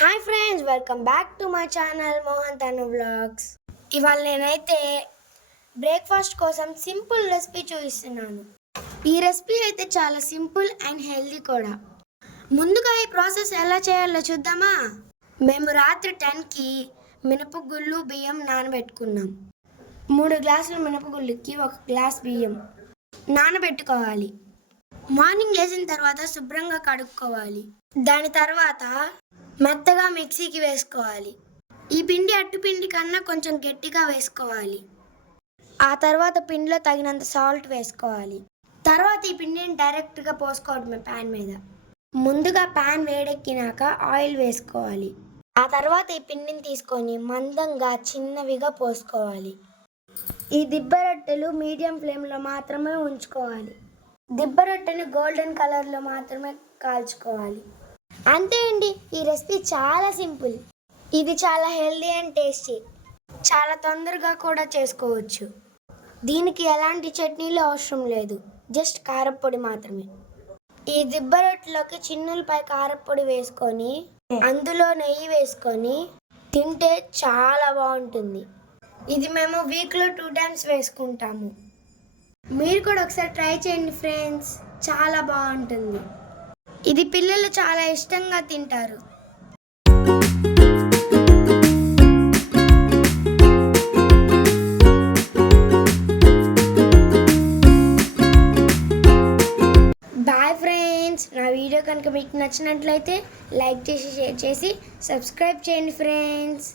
Hi friends, welcome back to my channel Mohan తను vlogs. ఇవాళ నేనైతే బ్రేక్ఫాస్ట్ కోసం సింపుల్ రెసిపీ చూపిస్తున్నాను. ఈ రెసిపీ అయితే చాలా సింపుల్ అండ్ హెల్దీ కూడా. ముందుగా ఈ ప్రాసెస్ ఎలా చేయాలో చూద్దామా. మేము రాత్రి 10కి మినపగుళ్ళు బియ్యం నానబెట్టుకున్నాం. 3 గ్లాసుల మినపగుళ్ళకి 1 గ్లాస్ బియ్యం నానబెట్టుకోవాలి. మార్నింగ్ లేచిన తర్వాత శుభ్రంగా కడుక్కోవాలి. దాని తర్వాత మెత్తగా మిక్సీకి వేసుకోవాలి. ఈ పిండి అట్టుపిండి కన్నా కొంచెం గట్టిగా వేసుకోవాలి. ఆ తర్వాత పిండిలో తగినంత సాల్ట్ వేసుకోవాలి. తర్వాత ఈ పిండిని డైరెక్ట్గా పోసుకోవడమే ప్యాన్ మీద. ముందుగా ప్యాన్ వేడెక్కినాక ఆయిల్ వేసుకోవాలి. ఆ తర్వాత ఈ పిండిని తీసుకొని మందంగా చిన్నవిగా పోసుకోవాలి. ఈ దిబ్బ రొట్టెలు మీడియం ఫ్లేమ్లో మాత్రమే ఉంచుకోవాలి. దిబ్బ రొట్టెని గోల్డెన్ కలర్లో మాత్రమే కాల్చుకోవాలి. అంతే అండి, ఈ రెసిపీ చాలా సింపుల్. ఇది చాలా హెల్దీ అండ్ టేస్టీ. చాలా తొందరగా కూడా చేసుకోవచ్చు. దీనికి ఎలాంటి చట్నీలు అవసరం లేదు, జస్ట్ కారప్పొడి మాత్రమే. ఈ దిబ్బ రొట్టెలోకి చిన్నులపై కారప్పొడి వేసుకొని అందులో నెయ్యి వేసుకొని తింటే చాలా బాగుంటుంది. ఇది మేము వీక్లో 2 times వేసుకుంటాము. మీరు కూడా ఒకసారి ట్రై చేయండి ఫ్రెండ్స్, చాలా బాగుంటుంది. ఇది పిల్లలు చాలా ఇష్టంగా తింటారు. బాయ్ ఫ్రెండ్స్, నా వీడియో కనుక మీకు నచ్చినట్లయితే లైక్ చేసి, షేర్ చేసి, సబ్స్క్రైబ్ చేయండి ఫ్రెండ్స్.